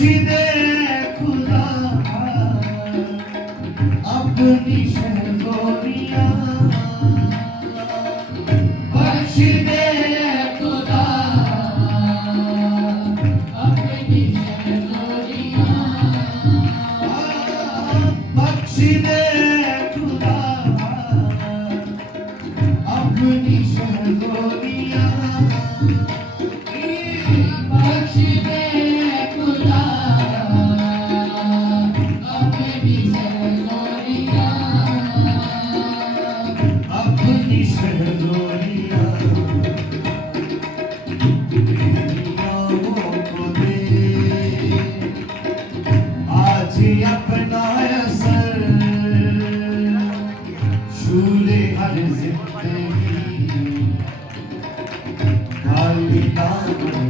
दे खुदा अपनी शहज़ोरियां, बख्श दे खुदा अपनी शहज़ोरियां, बख्श दे खुदा अपनी शहज़ोरियां, बख्श दे खुदा अपनी शहज़ोरियां, अपनी शहज़ोरियां को दे आज अपना असर, शूले हर जिंदगी खाली दामन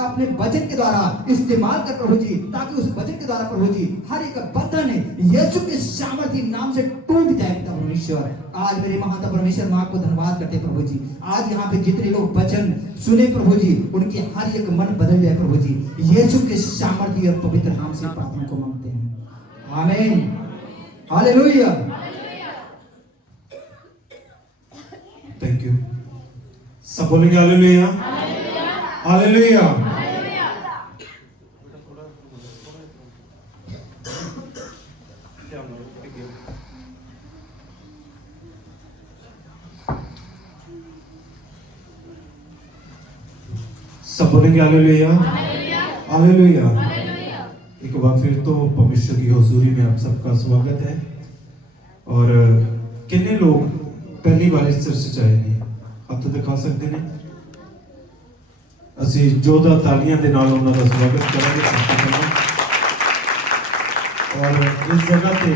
अपने वचन के द्वारा इस्तेमाल कर प्रभु जी, ताकि उस वचन के द्वारा प्रभु जी हर एक बंधन यीशु के सामर्थ्य नाम से टूट जाए पिता परमेश्वर। आज मेरे महान परमेश्वर मां को धन्यवाद करते प्रभु जी। आज यहाँ पे जितने लोग वचन सुने प्रभु जी, उनके हर एक मन बदल जाए प्रभु जी। यीशु के सामर्थ्य और पवित्र नाम से प्रार्थना को मांगते हैं, आमीन, हालेलुया। Thank you. सब बोलेंगे हालेलुया, हालेलुया। सब बोलेंगे हालेलुया, हालेलुया। एक बार फिर तो परमेश्वर की हुजूरी में आप सबका स्वागत है। और कितने लोग पहली बार इस चर्च च आए ने, हत्थ दिखा सकते हैं? ਅਸੀਂ जोरदार तालियां ਦੇ ਨਾਲ ਉਹਨਾਂ ਦਾ ਸਵਾਗਤ ਕਰਾਂਗੇ। और इस जगह पे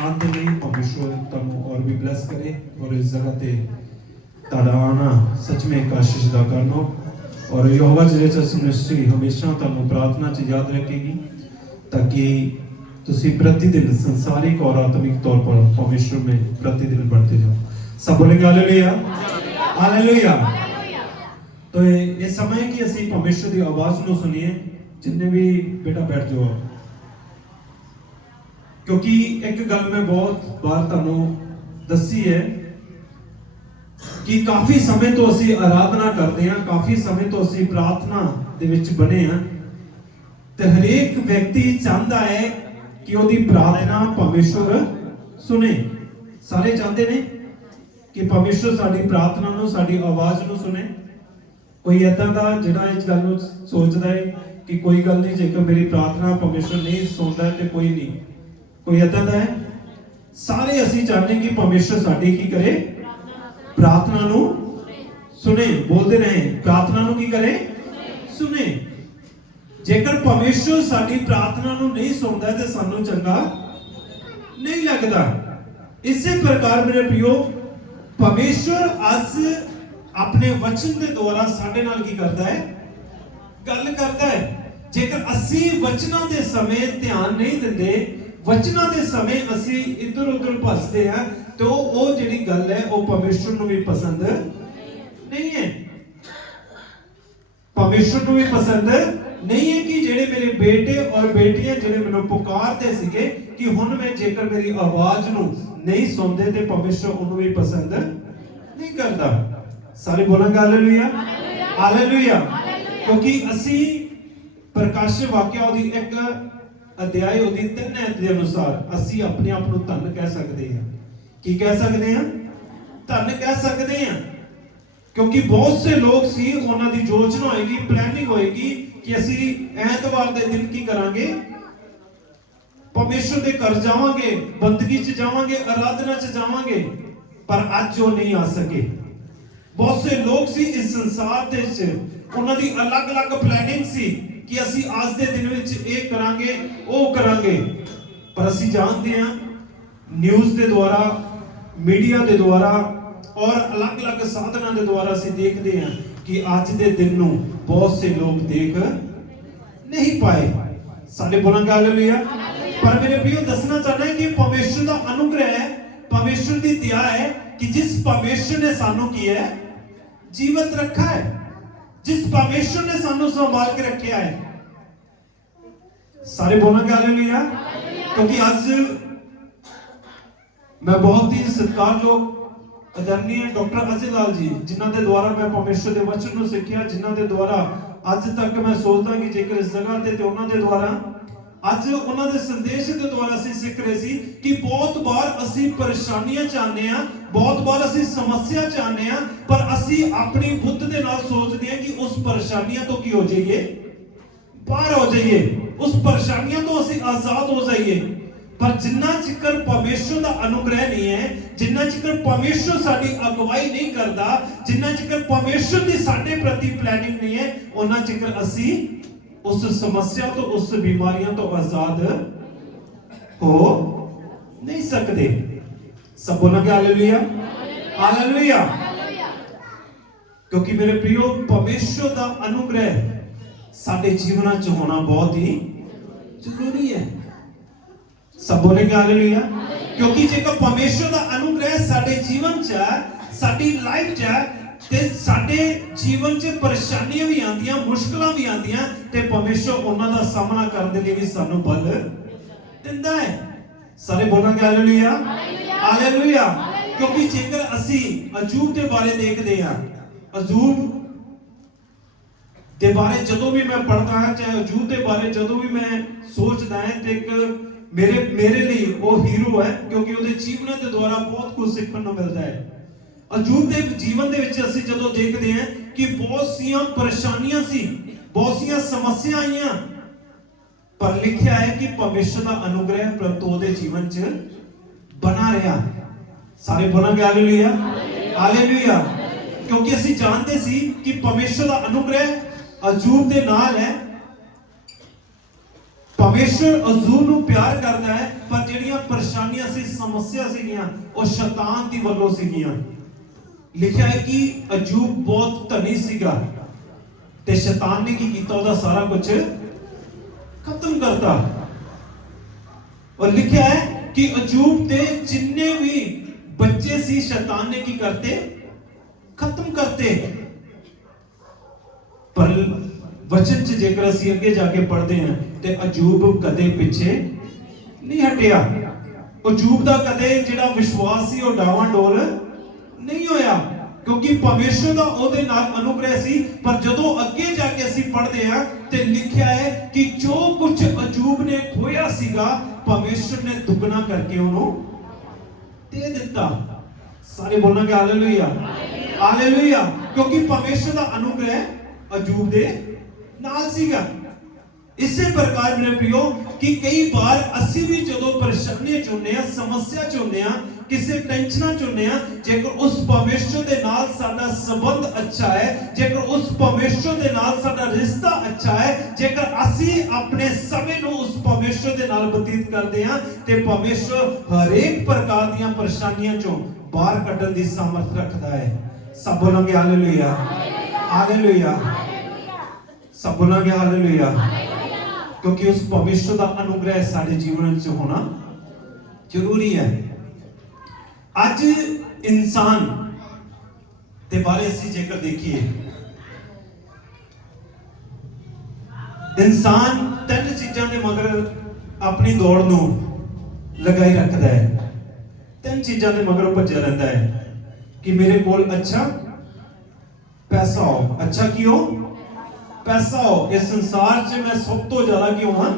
आते नहीं परमेश्वर तुम और भी ब्लेस करे, और इस जगह पे ताड़ा आना सच में एक आशीष दा करनो। और यहोवा जिले चर्च मिनिस्ट्री हमेशा तुम प्रार्थना च याद रखेगी, ताकि तुसी प्रतिदिन संसारिक और आत्मिक तौर पर परमेश्वर में प्रतिदिन बढ़ते जाओ। सब बोलेंगे हालेलुया, हालेलुया। तो ये समय है कि असी परमेश्वर की आवाज को सुनिए। जिन्हें भी बेटा बैठ जाओ, क्योंकि एक गल मैं बहुत बार तुहानू दसी है ਕਿ ਕਾਫੀ ਸਮੇਂ ਤੋਂ ਅਸੀਂ ਆਰਾਧਨਾ ਕਰਦੇ ਹਾਂ, ਕਾਫੀ ਸਮੇਂ ਤੋਂ ਅਸੀਂ ਪ੍ਰਾਰਥਨਾ ਦੇ ਵਿੱਚ ਬਣੇ ਹਾਂ ਤੇ ਹਰੇਕ ਵਿਅਕਤੀ ਚਾਹੁੰਦਾ ਹੈ ਕਿ ਉਹਦੀ ਪ੍ਰਾਰਥਨਾ ਪਰਮੇਸ਼ਵਰ ਸੁਣੇ। ਸਾਰੇ ਚਾਹੁੰਦੇ ਨੇ ਕਿ ਪਰਮੇਸ਼ਵਰ ਸਾਡੀ ਪ੍ਰਾਰਥਨਾ ਨੂੰ, ਸਾਡੀ ਆਵਾਜ਼ ਨੂੰ ਸੁਣੇ। ਕੋਈ ਏਦਾਂ ਦਾ ਜਿਹੜਾ ਇਸ ਗੱਲ ਨੂੰ ਸੋਚਦਾ ਹੈ ਕਿ ਕੋਈ ਗੱਲ ਨਹੀਂ, ਜੇਕਰ ਮੇਰੀ ਪ੍ਰਾਰਥਨਾ ਪਰਮੇਸ਼ਵਰ ਨਹੀਂ ਸੁਣਦਾ ਤੇ ਕੋਈ ਨਹੀਂ। ਕੋਈ ਏਦਾਂ ਦਾ ਹੈ? ਸਾਰੇ ਅਸੀਂ ਚਾਹੁੰਦੇ ਕਿ ਪਰਮੇਸ਼ਵਰ ਸਾਡੀ ਕੀ ਕਰੇ? ਪ੍ਰਾਰਥਨਾ ਨੂੰ ਸੁਣੇ। ਬੋਲਦੇ ਰਹੇ, ਪ੍ਰਾਰਥਨਾ ਨੂੰ ਕੀ ਕਰੇ? ਸੁਣੇ। ਜੇਕਰ ਪਰਮੇਸ਼ਵਰ ਸਾਡੀ ਪ੍ਰਾਰਥਨਾ ਨੂੰ ਨਹੀਂ ਸੁਣਦਾ ਤੇ ਸਾਨੂੰ ਚੰਗਾ ਨਹੀਂ ਲੱਗਦਾ। ਇਸੇ ਪ੍ਰਕਾਰ ਮੇਰੇ प्रियो, ਪਰਮੇਸ਼ਵਰ ਅੱਜ ਆਪਣੇ ਵਚਨ ਦੇ ਦੁਆਰਾ ਸਾਡੇ ਨਾਲ ਕੀ ਕਰਦਾ ਹੈ? ਗੱਲ ਕਰਦਾ ਹੈ। ਜੇਕਰ ਅਸੀਂ ਵਚਨਾਂ ਦੇ ਸਮੇਂ ਧਿਆਨ ਨਹੀਂ ਦਿੰਦੇ, ਵਚਨਾਂ ਦੇ ਸਮੇਂ ਅਸੀਂ ਇੱਧਰ ਉੱਧਰ ਭੱਜਦੇ ਹਾਂ, ਤੇ ਉਹ ਜਿਹੜੀ ਗੱਲ ਹੈ ਉਹ ਪਰਮੇਸ਼ਵਰ ਨੂੰ ਵੀ ਪਸੰਦ ਨਹੀਂ ਹੈ। ਪਰਮੇਸ਼ਵਰ ਨੂੰ ਵੀ ਪਸੰਦ ਨਹੀਂ ਹੈ ਕਿ ਜਿਹੜੇ ਮੇਰੇ ਬੇਟੇ ਔਰ ਬੇਟੀਆਂ ਜਿਹੜੇ ਮੈਨੂੰ ਪੁਕਾਰਦੇ ਸੀਗੇ ਕਿ ਹੁਣ ਮੈਂ ਜੇਕਰ ਮੇਰੀ ਆਵਾਜ਼ ਨੂੰ ਨਹੀਂ ਸੁਣਦੇ ਤੇ ਪਰਮੇਸ਼ਵਰ ਉਹਨੂੰ ਵੀ ਪਸੰਦ ਨਹੀਂ ਕਰਦਾ। ਸਾਰੇ ਬੋਲਾਂਗੇ ਹਾਲੇਲੂਇਆ, ਹਾਲੇਲੂਇਆ। ਕਿਉਂਕਿ ਅਸੀਂ ਪ੍ਰਕਾਸ਼ ਵਾਕਿਆ ਉਹਦੀ 1 ਅਧਿਆਇ ਉਹਦੀ 3 ਐਤ ਦੇ ਅਨੁਸਾਰ ਅਸੀਂ ਆਪਣੇ ਆਪ ਨੂੰ ਧੰਨ ਕਹਿ ਸਕਦੇ ਹਾਂ। ਕੀ ਕਹਿ ਸਕਦੇ ਹਾਂ? ਧੰਨ ਕਹਿ ਸਕਦੇ ਹਾਂ। ਕਿਉਂਕਿ ਬਹੁਤ ਸੇ ਲੋਕ ਸੀ, ਉਹਨਾਂ ਦੀ ਯੋਜਨਾ ਹੋਏਗੀ, ਪਲੈਨਿੰਗ ਹੋਏਗੀ ਕਿ ਅਸੀਂ ਐਤਵਾਰ ਦੇ ਦਿਨ ਕੀ ਕਰਾਂਗੇ? ਪਰਮੇਸ਼ਵਰ ਦੇ ਘਰ ਜਾਵਾਂਗੇ, ਬੰਦਗੀ 'ਚ ਜਾਵਾਂਗੇ, ਆਰਾਧਨਾ 'ਚ ਜਾਵਾਂਗੇ, ਪਰ ਅੱਜ ਉਹ ਨਹੀਂ ਆ ਸਕੇ। ਬਹੁਤ ਸੇ ਲੋਕ ਸੀ ਇਸ ਸੰਸਾਰ ਦੇ ਵਿੱਚ, ਉਹਨਾਂ ਦੀ ਅਲੱਗ-ਅਲੱਗ ਪਲੈਨਿੰਗ ਸੀ ਕਿ ਅਸੀਂ ਅੱਜ ਦੇ ਦਿਨ ਵਿੱਚ ਇਹ ਕਰਾਂਗੇ, ਉਹ ਕਰਾਂਗੇ। ਪਰ ਅਸੀਂ ਜਾਣਦੇ ਹਾਂ ਨਿਊਜ਼ ਦੇ ਦੁਆਰਾ, ਮੀਡੀਆ ਦੇ ਦੁਆਰਾ ਔਰ ਅਲੱਗ-ਅਲੱਗ ਸਾਧਨਾਂ ਦੇ ਦੁਆਰਾ ਅਸੀਂ ਦੇਖਦੇ ਹਾਂ ਕਿ ਅੱਜ ਦੇ ਦਿਨ ਨੂੰ ਬਹੁਤ ਸੇ ਲੋਕ ਦੇਖ ਨਹੀਂ ਪਾਏ। ਸਾਡੇ ਬੋਲਾਂਗੇ ਹਾਲੇਲੂਇਆ। ਪਰ ਮੇਰੇ प्रियो, ਦੱਸਣਾ ਚਾਹਨਾ ਹੈ ਕਿ ਪਰਮੇਸ਼ਰ ਦਾ ਅਨੁਗ੍ਰਹਿ ਹੈ, ਪਰਮੇਸ਼ਰ ਦੀ ਦਇਆ ਹੈ ਕਿ ਜਿਸ ਪਰਮੇਸ਼ਰ ਨੇ ਸਾਨੂੰ ਕੀ ਹੈ? ਜੀਵਤ ਰੱਖਾ ਹੈ, ਜਿਸ ਪਰਮੇਸ਼ਰ ਨੇ ਸਾਨੂੰ ਸੰਭਾਲ ਕੇ ਰੱਖਿਆ ਹੈ। ਸਾਰੇ ਬੋਲਾਂਗੇ ਹਾਲੇਲੂਇਆ। ਕਿਉਂਕਿ ਅੱਜ मैं बहुत ही सत्कारयोग आदरणीय डॉक्टर अजय लाल जी, जिन्हां दे द्वारा मैं परमेश्वर के वचन ਨੂੰ ਸਿੱਖਿਆ, जिन्हां दे द्वारा ਅੱਜ तक मैं सोचदा कि जेकर इस जगह ते ਉਹਨਾਂ ਦੇ ਦੁਆਰਾ ਅੱਜ ਉਹਨਾਂ ਦੇ ਸੰਦੇਸ਼ ਦੇ ਦੁਆਰਾ ਅਸੀਂ ਸਿੱਖ ਰਹੇ ਸੀ ਕਿ ਬਹੁਤ ਵਾਰ ਅਸੀਂ ਪਰੇਸ਼ਾਨੀਆਂ ਚ ਆਉਂਦੇ ਹਾਂ, ਬਹੁਤ ਵਾਰ ਅਸੀਂ ਸਮੱਸਿਆ ਚ ਆਉਂਦੇ ਹਾਂ, ਪਰ ਅਸੀਂ ਆਪਣੀ ਬੁੱਧ ਦੇ ਨਾਲ ਸੋਚਦੇ ਹਾਂ ਕਿ ਉਸ ਪਰੇਸ਼ਾਨੀਆਂ ਤੋਂ ਕੀ ਹੋ ਜਾਈਏ? ਬਾਹਰ ਹੋ ਜਾਈਏ, ਉਸ ਪਰੇਸ਼ਾਨੀਆਂ ਤੋਂ ਅਸੀਂ ਆਜ਼ਾਦ ਹੋ ਜਾਈਏ। पर जिन्ना चिकर परमेश्वर का अनुग्रह नहीं है, जिन्ना चिकर परमेश्वर साडी अगुवाई नहीं करता, जिन्ना चिकर परमेश्वर की साडे प्रति प्लानिंग नहीं है, उन्ना चिकर असी उस समस्या तो, उस बीमारियां तो आजाद हो नहीं सकते। सब बोलेंगे हालेलुया, हालेलुया। क्योंकि मेरे प्रियो, परमेश्वर का अनुग्रह साडे जीवना च होना बहुत ही जरूरी है। सब बोलेंगे हालेलुया। क्योंकि जेकर परमेश्वर का अनुग्रह साडे जीवन च, साडी लाइफ च, ते साडे जीवन च परेशानियां भी आंदियां, मुश्किलां भी आंदियां, ते परमेश्वर उन्हां दा सामना करने दे लई भी सानू बल दिंदा है। सारे बोलांगे हालेलुया, हालेलुया। क्योंकि जेकर असी अजूब दे बारे देखदे हां, अजूब दे बारे जदों भी मैं पढ़दा हां, चाहे अजूब दे बारे जदों भी मैं सोचदा हां, ते एक मेरे लिए वो हीरो है, क्योंकि ਉਹਦੇ ਜੀਵਨ ਦੇ ਦੁਆਰਾ ਬਹੁਤ ਕੁਝ ਸਿੱਖਣ ਨੂੰ ਮਿਲਦਾ ਹੈ। ਅਜੂਬ ਦੇ ਜੀਵਨ ਦੇ ਵਿੱਚ ਅਸੀਂ ਜਦੋਂ ਦੇਖਦੇ ਹਾਂ ਕਿ ਬਹੁਤ ਸੀਆਂ ਪਰੇਸ਼ਾਨੀਆਂ ਸੀ, ਬਹੁਤ ਸੀਆਂ ਸਮੱਸਿਆਵਾਂ ਆਈਆਂ, ਪਰ ਲਿਖਿਆ ਹੈ ਕਿ ਪਰਮੇਸ਼ਰ ਦਾ ਅਨੁਗ੍ਰਹਿ ਪ੍ਰੰਤੂ ਉਹਦੇ ਜੀਵਨ 'ਚ ਬਣਾ ਰਿਹਾ। ਸਾਰੇ ਬੋਲਾਂਗੇ ਹਾਲੇਲੂਇਆ, ਹਾਲੇਲੂਇਆ। ਕਿਉਂਕਿ ਅਸੀਂ ਜਾਣਦੇ ਸੀ ਕਿ ਪਰਮੇਸ਼ਰ ਦਾ ਅਨੁਗ੍ਰਹਿ ਅਜੂਬ ਦੇ ਨਾਲ ਹੈ। परमेश्वर अजूब ਨੂੰ प्यार करता है, पर ਜਿਹੜੀਆਂ ਪਰੇਸ਼ਾਨੀਆਂ ਸੀ, ਸਮੱਸਿਆ ਸੀਗੀਆਂ, ਉਹ ਸ਼ੈਤਾਨ ਦੀ ਵੱਲੋਂ ਸੀਗੀਆਂ। ਲਿਖਿਆ ਹੈ ਕਿ ਅਜੂਬ ਬਹੁਤ ਧਨੀ ਸੀਗਾ ਤੇ ਸ਼ੈਤਾਨ ਨੇ ਕੀ ਕੀਤਾ? ਉਹਦਾ ਸਾਰਾ ਕੁਝ ਖਤਮ ਕਰਤਾ। और लिखा है कि अजूब ਦੇ ਜਿੰਨੇ ਵੀ ਬੱਚੇ ਸੀ, ਸ਼ੈਤਾਨ ਨੇ ਕੀ ਕਰਤੇ? ਖਤਮ ਕਰਤੇ। पर वचन च जेकर ਅਸੀਂ ਅੱਗੇ ਜਾ ਕੇ ਪੜ੍ਹਦੇ ਹਾਂ ਤੇ ਅਜੂਬ ਕਦੇ ਪਿੱਛੇ ਨਹੀਂ ਹਟਿਆ। ਅਜੂਬ ਦਾ ਕਦੇ ਜਿਹੜਾ ਵਿਸ਼ਵਾਸ ਸੀ ਉਹ ਡਾਵਾਂ ਡੋਲ ਨਹੀਂ ਹੋਇਆ। ਕਿਉਂਕਿ ਪਰਮੇਸ਼ਰ ਦਾ ਉਹਦੇ ਨਾਲ ਅਨੁਗ੍ਰਹਿ ਸੀ। ਪਰ ਜਦੋਂ ਅੱਗੇ ਜਾ ਕੇ ਅਸੀਂ ਪੜ੍ਹਦੇ ਹਾਂ ਤੇ ਲਿਖਿਆ ਹੈ ਕਿ ਜੋ ਕੁਝ ਅਯੂਬ ਨੇ ਖੋਇਆ ਸੀਗਾ ਪਰਮੇਸ਼ਰ ਨੇ ਦੁੱਗਣਾ ਕਰਕੇ ਉਹਨੂੰ ਦੇ ਦਿੱਤਾ। ਸਾਰੇ ਬੋਲਾਂਗੇ ਹਾਲੇਲੂਇਆ, ਹਾਲੇਲੂਇਆ। ਕਿਉਂਕਿ ਪਰਮੇਸ਼ਰ ਦਾ ਅਨੁਗ੍ਰਹਿ ਅਯੂਬ ਦੇ ਨਾਲ ਸੀਗਾ। ਇਸੇ ਪ੍ਰਕਾਰ ਮੇਰੇ प्रियो ਕਿ ਕਈ ਵਾਰ ਅਸੀਂ ਵੀ ਜਦੋਂ ਪਰੇਸ਼ਾਨੀ ਚ ਹੁੰਦੇ ਆ, ਸਮੱਸਿਆ ਚ ਹੁੰਦੇ ਆ, ਕਿਸੇ ਟੈਨਸ਼ਨਾਂ ਚ ਹੁੰਦੇ ਆ, ਜੇਕਰ ਉਸ ਪਰਮੇਸ਼ਰ ਦੇ ਨਾਲ ਸਾਡਾ ਸੰਬੰਧ ਅੱਛਾ ਹੈ, ਜੇਕਰ ਉਸ ਪਰਮੇਸ਼ਰ ਦੇ ਨਾਲ ਸਾਡਾ ਰਿਸ਼ਤਾ ਅੱਛਾ ਹੈ, ਜੇਕਰ ਅਸੀਂ ਆਪਣੇ ਸਮੇਂ ਨੂੰ ਉਸ ਪਰਮੇਸ਼ਰ ਦੇ ਨਾਲ ਬਤੀਤ ਕਰਦੇ ਆ ਤੇ ਪਰਮੇਸ਼ਰ ਹਰੇਕ ਪ੍ਰਕਾਰ ਦੀਆਂ ਪਰੇਸ਼ਾਨੀਆਂ ਚੋਂ ਬਾਹਰ ਕੱਢਣ ਦੀ ਸਮਰਥ ਰੱਖਦਾ ਹੈ। ਸਭ ਬੋਲਾਂਗੇ ਹਾਲੇਲੂਇਆ, ਹਾਲੇਲੂਇਆ, ਸਭ ਬੋਲਾਂਗੇ ਹਾਲੇਲੂਇਆ। क्योंकि उस परमेश्वर का अनुग्रह साडे जीवन च होना जरूरी है। आज इंसान के बारे असीं जेकर देखिए, इंसान तीन चीज़ों के मगर अपनी दौड़ नूं लगाई रखता है। तीन चीज़ों के मगर भज्या रहता है कि मेरे कोल अच्छा पैसा हो। अच्छा की हो? पैसा हो। इस संसार च मैं सब तो ज्यादा की होवां?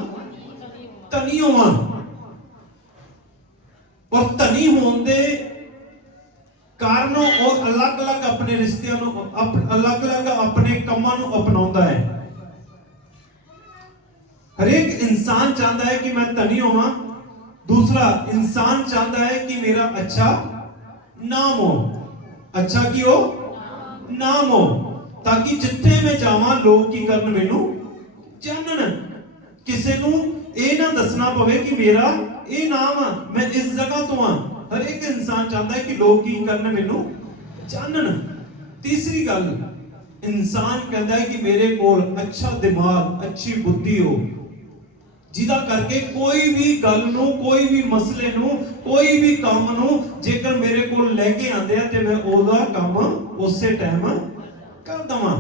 धनी होवां। और धनी होने दे कारणों और अलग अलग अपने रिश्तियां नूं अलग अलग अपने कामां नूं अपनाउंदा है। हर एक इंसान चाहता है कि मैं धनी होवां। दूसरा इंसान चाहता है कि मेरा अच्छा नाम हो। अच्छा की हो? नाम हो, ताकि जिथे मैं जावां लोग की करन मैनू जानन। किसी नू ये ना दसना पवे कि मेरा ये नाम आ, मैं इस जगह तो हाँ। हर एक इंसान चाहता है कि लोग की करन मैनू जानन। तीसरी गल, इंसान कहता है कि मेरे कोल अच्छा दिमाग, अच्छी बुद्धि हो, जिदा करके कोई भी गल नू, कोई भी मसले नू, कोई भी काम नू जेकर मेरे कोल लेके आंदे आ ते मैं ओदा काम उसे टाइम कर दवां।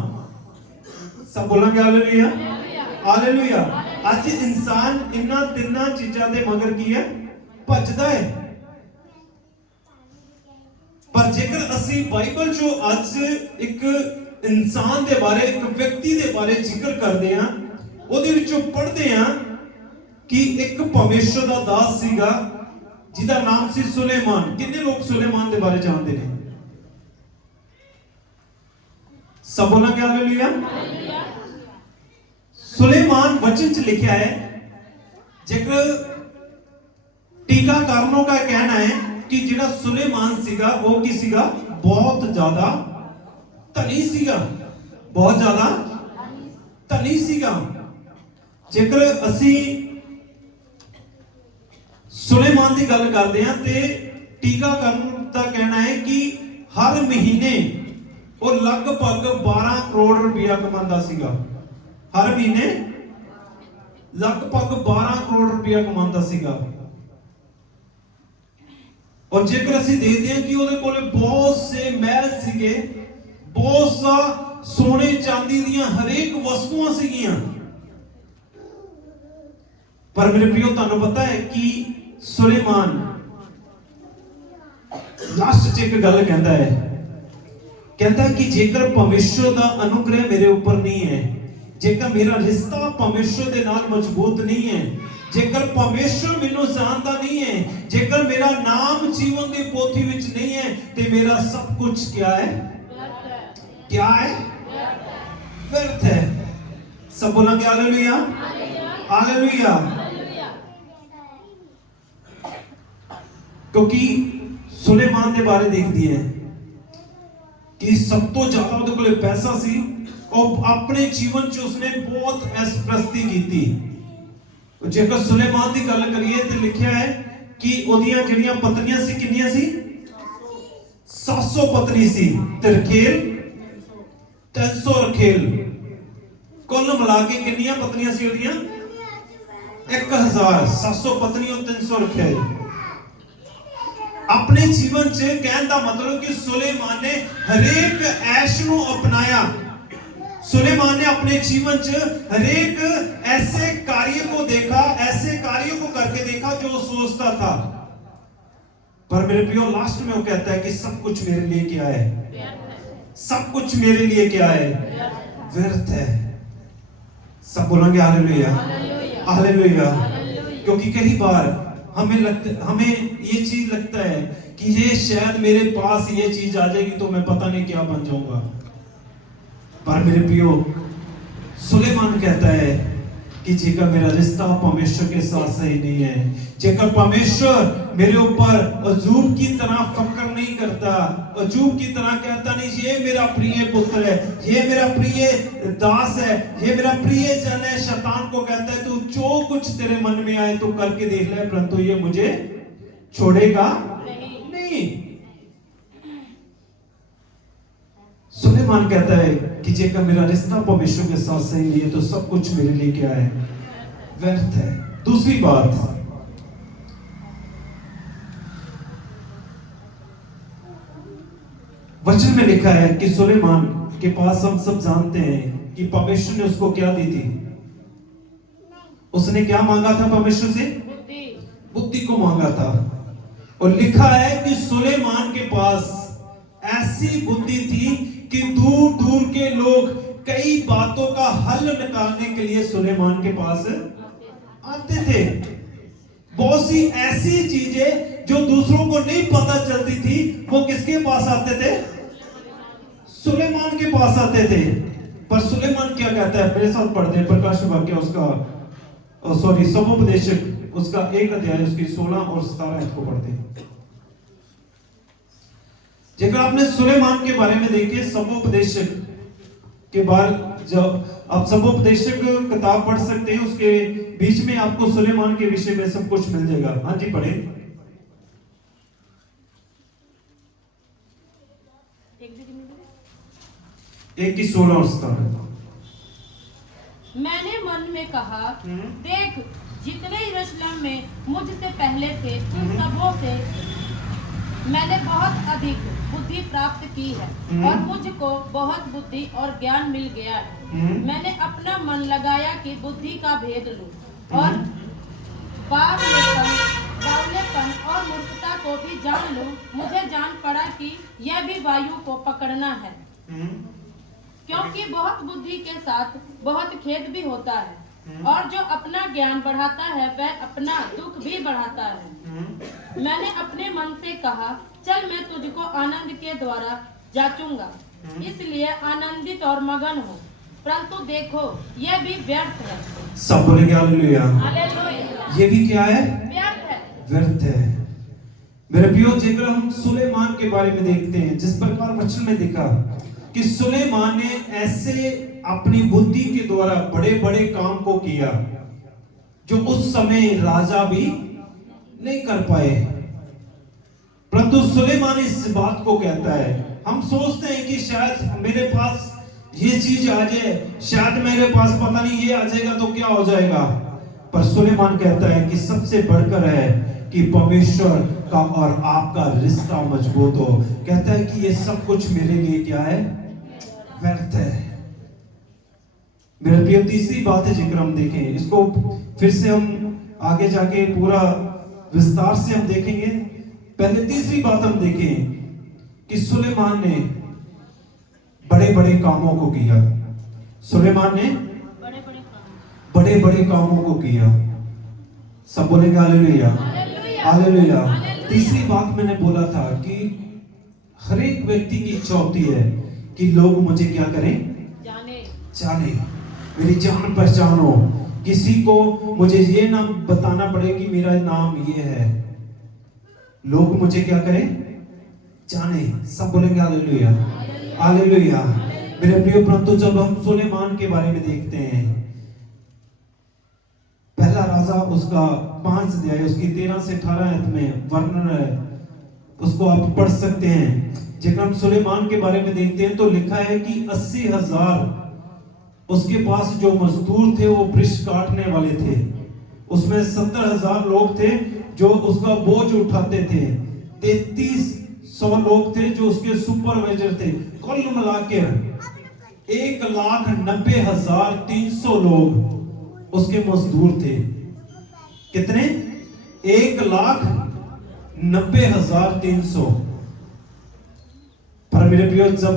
सब बोलांगे हालेलुया, हालेलुया। आज इंसान इन्हां तिन्नां चीज़ां दे मगर की है? भजदा है। पर जेकर असी बाइबल जो आज एक इंसान दे बारे, एक व्यक्ति दे बारे जिक्र करते हैं, ओदे विचों पढ़ते हैं कि एक परमेश्वर दा दास सीगा जिहदा नाम सी सुलेमान। कितने लोग सुलेमान दे बारे जानते हैं? सब बोलेंगे हालेलुया। सुलेमान वचन च लिखा है, जेकर टीकाकारों का कहना है कि जिहड़ा सुलेमान सीगा वो की सीगा? बहुत ज्यादा धनी सीगा, बहुत ज्यादा धनी सीगा। जेकर असी सुलेमान की गल करते हैं ते टीकाकारों का कहना है कि हर महीने और लगभग 12 करोड़ रुपया कमांदा सीगा। हर महीने लगभग 12 करोड़ रुपया कमांदा सीगा। और जेकर असीं देखते हैं कि उहदे कोले बहुत से महल सीगे, बहुत सा सोने चांदी दियां हरेक वस्तुआं सीगियां। पर मेरे प्रियो तुहानूं पता है कि सुलेमान लास्ट च एक गल कहता है, कहता है कि जेकर परमेश्वर का अनुग्रह मेरे ऊपर नहीं है, जेकर मेरा रिश्ता परमेश्वर के नाल मजबूत नहीं है, जेकर परमेश्वर मैनू जानता नहीं है, जेकर मेरा नाम जीवन की पोथी विच नहीं है, ते मेरा सब कुछ क्या है? क्या है? व्यर्थ है। सब बोलेंगे हालेलुया, हालेलुया। क्योंकि सुलेमान के बारे देखती है कि सब तो ज्यादा उहदे कोले पैसा सी और अपने जीवन च उसने बहुत ऐशप्रस्ती की थी। जेकर सुलेमान की गल करिए तो लिखा है कि ओदियां जिहड़ियां पत्नियां सी कितनियां सी? 700 पत्नी सी ते रखेल 300 रखेल। कुल मिला के कितनियां पत्नियां सी ओदियां? 1000। 700 पत्नी और 300 रखेल। अपने जीवन च कहने का मतलब कि सुलेमान ने हरेक ऐश नूं अपनाया। सुलेमान ने अपने जीवन च हरेक ऐसे कार्य को देखा, ऐसे कार्यों को करके देखा जो वो सोचता था। पर मेरे प्रियो लास्ट में वो कहता है कि सब कुछ मेरे लिए क्या है? सब कुछ मेरे लिए क्या है? व्यर्थ है। सब बोलेंगे हालेलुया, हालेलुया। क्योंकि कई बार हमें ये चीज लगता है कि ये शायद मेरे पास ये चीज आ जाएगी तो मैं पता नहीं क्या बन जाऊंगा। पर मेरे प्रियो, सुलेमान कहता है कि जेकर मेरा रिश्ता परमेश्वर के साथ सही नहीं है, जेकर परमेश्वर मेरे ऊपर अजूब की तरह फक्र नहीं करता, अजूब की तरह कहता नहीं ये मेरा प्रिय पुत्र है, ये मेरा प्रिय दास है, ये मेरा प्रिय जन है। शैतान को कहता है तू जो कुछ तेरे मन में आए तो करके देख ले, परंतु ये मुझे छोड़ेगा नहीं। सुलेमान कहता है कि जेकर मेरा रिश्ता परमेश्वर के साथ सही नहीं है तो सब कुछ मेरे लिए क्या है? व्यर्थ है। दूसरी बात, वचन में लिखा है कि सुलेमान के पास हम सब जानते हैं कि परमेश्वर ने उसको क्या दी थी? उसने क्या मांगा था परमेश्वर से? बुद्धि को मांगा था। और लिखा है कि सुलेमान के पास ऐसी बुद्धि थी कि दूर दूर के लोग कई बातों का हल निकालने के लिए सुलेमान के पास आते थे। बहुत सी ऐसी चीजें जो दूसरों को नहीं पता चलती थी, वो किसके पास आते थे? सुलेमान के पास आते थे। पर सुलेमान क्या कहता है? मेरे साथ पढ़ते हैं प्रकाश वाक्य उसका सभोपदेशक उसका 1 अध्याय उसकी 16 और 17 को पढ़ते हैं। जेकर आपने सुलेमान के बारे में देखे, सभोपदेशक के बाद जब आप सभोपदेशक किताब पढ़ सकते हैं, उसके बीच में आपको सुलेमान के विषय में सब कुछ मिल जाएगा। हाँ जी, पढ़े। 1 की 16 और 17। मैंने मन में कहा, देख जितने यरूशलेम में मुझसे पहले थे उन सबों से मैंने बहुत अधिक बुद्धि प्राप्त की है और मुझको बहुत बुद्धि और ज्ञान मिल गया है। मैंने अपना मन लगाया कि बुद्धि का भेद लूं और बावलेपन और मूर्खता को भी जान लूं। मुझे जान पड़ा कि यह भी वायु को पकड़ना है, क्योंकि बहुत बुद्धि के साथ बहुत खेद भी होता है, और जो अपना ज्ञान बढ़ाता है वह अपना दुख भी बढ़ाता है। मैंने अपने मन से कहा, चल मैं तुझको आनंद के द्वारा जांचूंगा, इसलिए आनंदित और मगन हो, परंतु देखो यह भी व्यर्थ है। सब बोलेंगे हालेलुया। हालेलुया। ये भी क्या है? व्यर्थ है। व्यर्थ है। मेरे प्रियो, जेकर हम सुलेमान के बारे में देखते हैं, जिस प्रकार वचन में दिखा कि सुलेमान ने ऐसे अपनी बुद्धि के द्वारा बड़े बड़े काम को किया जो उस समय राजा भी नहीं कर पाए, परंतु सुलेमान इस बात को कहता है। हम सोचते हैं कि शायद मेरे पास ये चीज आ जाए, शायद मेरे पास पता नहीं ये आ जाएगा तो क्या हो जाएगा, पर सुलेमान कहता है कि सबसे बढ़कर है कि परमेश्वर का और आपका रिश्ता मजबूत हो। कहता है कि ये सब कुछ मेरे लिए क्या है? व्यर्थ है। मेरे प्रिय, तीसरी बात है जिक्र हम देखें, इसको फिर से हम आगे जाके पूरा विस्तार से हम देखेंगे। पहले तीसरी बात हम देखें कि सुलेमान ने बड़े बड़े कामों को किया। सुलेमान ने बड़े बड़े कामों को किया। सब बोलेंगे हालेलुया, हालेलुया। तीसरी बात मैंने बोला था कि हर एक व्यक्ति की इच्छा होती है कि लोग मुझे क्या करें? जाने, मेरी जान पहचान हो। किसी को मुझे ये नाम बताना पड़े कि मेरा नाम ये है, लोग मुझे क्या करें? जाने। सब बोलेंगे हालेलुया, हालेलुया। मेरे प्रिय, परंतु जब हम सुलेमान के बारे में देखते हैं, पहला राजा उसका 5 अध्याय उसकी 13 से 18 में वर्णन है, उसको आप पढ़ सकते हैं। जब हम सुलेमान के बारे में देखते हैं तो लिखा है कि 80,000 उसके पास जो मजदूर थे वो वृक्ष काटने वाले थे। उसमें 70,000 लोग थे जो उसका बोझ उठाते थे। 3300 लोग थे जो उसके सुपरवाइजर थे। कुल मिलाकर 1,90,300 लोग उसके मजदूर थे। कितने? 1,90,300। पर मेरे प्रियो, जब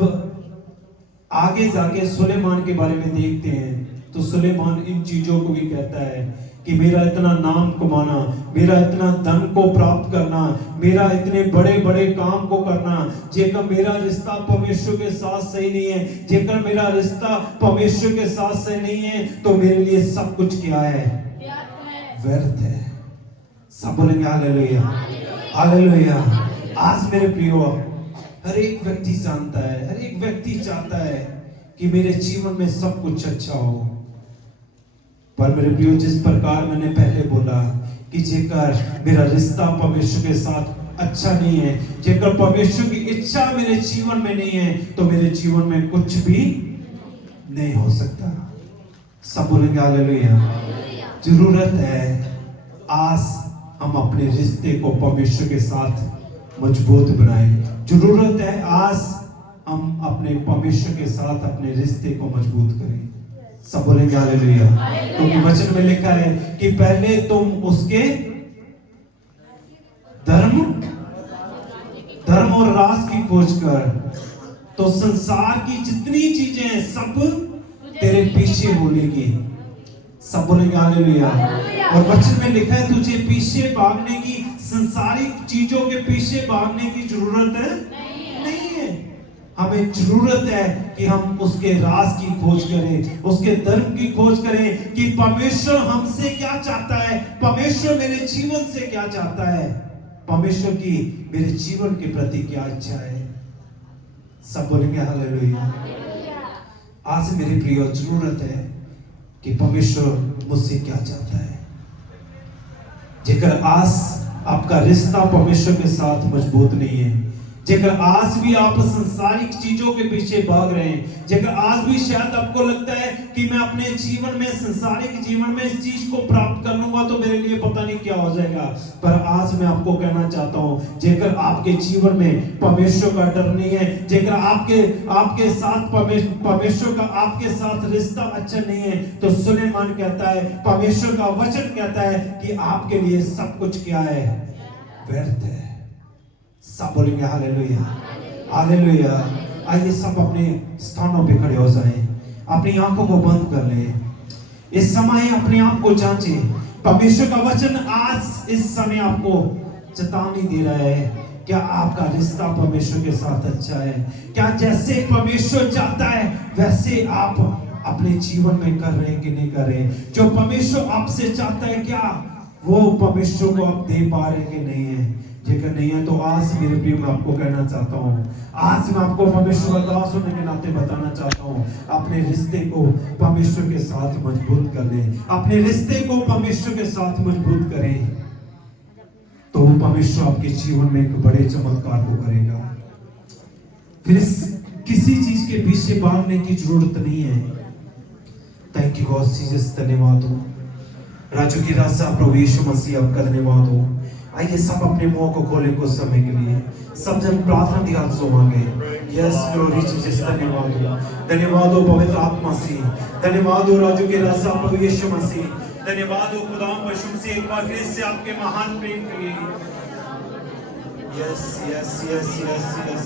आगे जाके सुलेमान के बारे में देखते हैं तो सुलेमान इन चीजों को भी कहता है कि मेरा इतना नाम कमाना, मेरा इतना धन को प्राप्त करना, मेरा इतने बड़े बड़े काम को करना, जेकर मेरा रिश्ता परमेश्वर के साथ सही नहीं है, जेकर मेरा रिश्ता परमेश्वर के साथ सही नहीं है, तो मेरे लिए सब कुछ क्या है? व्यर्थ है। सब बोलेंगे हालेलुया, हालेलुया। आज मेरे प्रियो, हर एक व्यक्ति जानता है, हर एक व्यक्ति चाहता है कि मेरे जीवन में सब कुछ अच्छा हो, पर मेरे प्रियो, जिस प्रकार मैंने पहले बोला कि जेकर मेरा रिश्ता परमेश्वर के साथ अच्छा नहीं है, जेकर परमेश्वर की इच्छा मेरे जीवन में नहीं है, तो मेरे जीवन में कुछ भी नहीं हो सकता। सब बोलेंगे हालेलुया। जरूरत है आज हम अपने रिश्ते को परमेश्वर के साथ मजबूत बनाएं। जरूरत है आज हम अपने परमेश्वर के साथ अपने रिश्ते को मजबूत करें। सब बोलेंगे हालेलुया। क्योंकि वचन में लिखा है कि पहले तुम उसके धर्म और राज की खोज कर, तो संसार की जितनी चीजें हैं सब तेरे पीछे बोलेगी। सब बोलेंगे हालेलुया। और वचन में लिखा है तुझे पीछे भागने की, संसारिक चीजों के पीछे भागने की जरूरत है नहीं है। हमें जरूरत है कि हम उसके राज की खोज करें, उसके धर्म की खोज करें कि परमेश्वर हमसे क्या चाहता है, परमेश्वर मेरे जीवन से क्या चाहता है, परमेश्वर की मेरे जीवन के प्रति क्या इच्छा है। सब बोलेंगे हालेलुया। आज मेरे प्रियो, जरूरत है कि परमेश्वर मुझसे क्या चाहता है। जेकर आज आपका रिश्ता परमेश्वर के साथ मजबूत नहीं है, जेकर आज भी आप संसारिक चीजों के पीछे भाग रहे हैं, जेकर आज भी शायद आपको लगता है कि मैं अपने जीवन में, संसारिक जीवन में इस चीज को प्राप्त कर लूंगा तो मेरे लिए पता नहीं क्या हो जाएगा, पर आज मैं आपको कहना चाहता हूं, जेकर आपके जीवन में परमेश्वर का डर नहीं है, जेकर आपके साथ परमेश्वर का आपके साथ रिश्ता अच्छा नहीं है, तो सुलेमान कहता है, परमेश्वर का वचन कहता है कि आपके लिए सब कुछ क्या है? व्यर्थ है। सब बोलेंगे हालेलुया, हालेलुया। आइए सब अपने स्थानों पे खड़े हो जाएं, अपनी आंखों को बंद कर लें, इस समय अपने आप को जांचें। परमेश्वर का वचन आज इस समय आपको चेतावनी दे रहा है, क्या आपका रिश्ता परमेश्वर के साथ अच्छा है? क्या जैसे परमेश्वर चाहता है वैसे आप अपने जीवन में कर रहे हैं कि नहीं कर रहे? जो परमेश्वर आपसे चाहता है क्या वो परमेश्वर को आप दे पा रहे हैं कि नहीं है? जेकर नहीं है तो आज मेरे प्रिय मैं आपको कहना चाहता हूँ, आज मैं आपको परमेश्वर का दास होने के नाते बताना चाहता हूँ, अपने रिश्ते को परमेश्वर के साथ मजबूत कर लें, अपने रिश्ते को परमेश्वर के साथ मजबूत करें, तो परमेश्वर आपके जीवन में एक बड़े चमत्कार को करेगा। फिर किसी चीज के पीछे भागने की जरूरत नहीं है। थैंक यू गॉड जीसस, धन्यवाद हो राजू की राजा प्रभु यीशु मसीह, आपका धन्यवाद हो। आइए सब अपने मुंह को खोले कुछ समय के लिए, सब जन प्रार्थना दी हाथ से मांगे। यस ग्लोरी जीसस, धन्यवाद हो, धन्यवाद हो पवित्र आत्मा से, धन्यवाद हो राजू के राजा प्रभु यीशु मसीह, धन्यवाद हो खुदाम बशुम से एक बार फिर से आपके महान प्रेम के लिए। Yes yes yes yes yes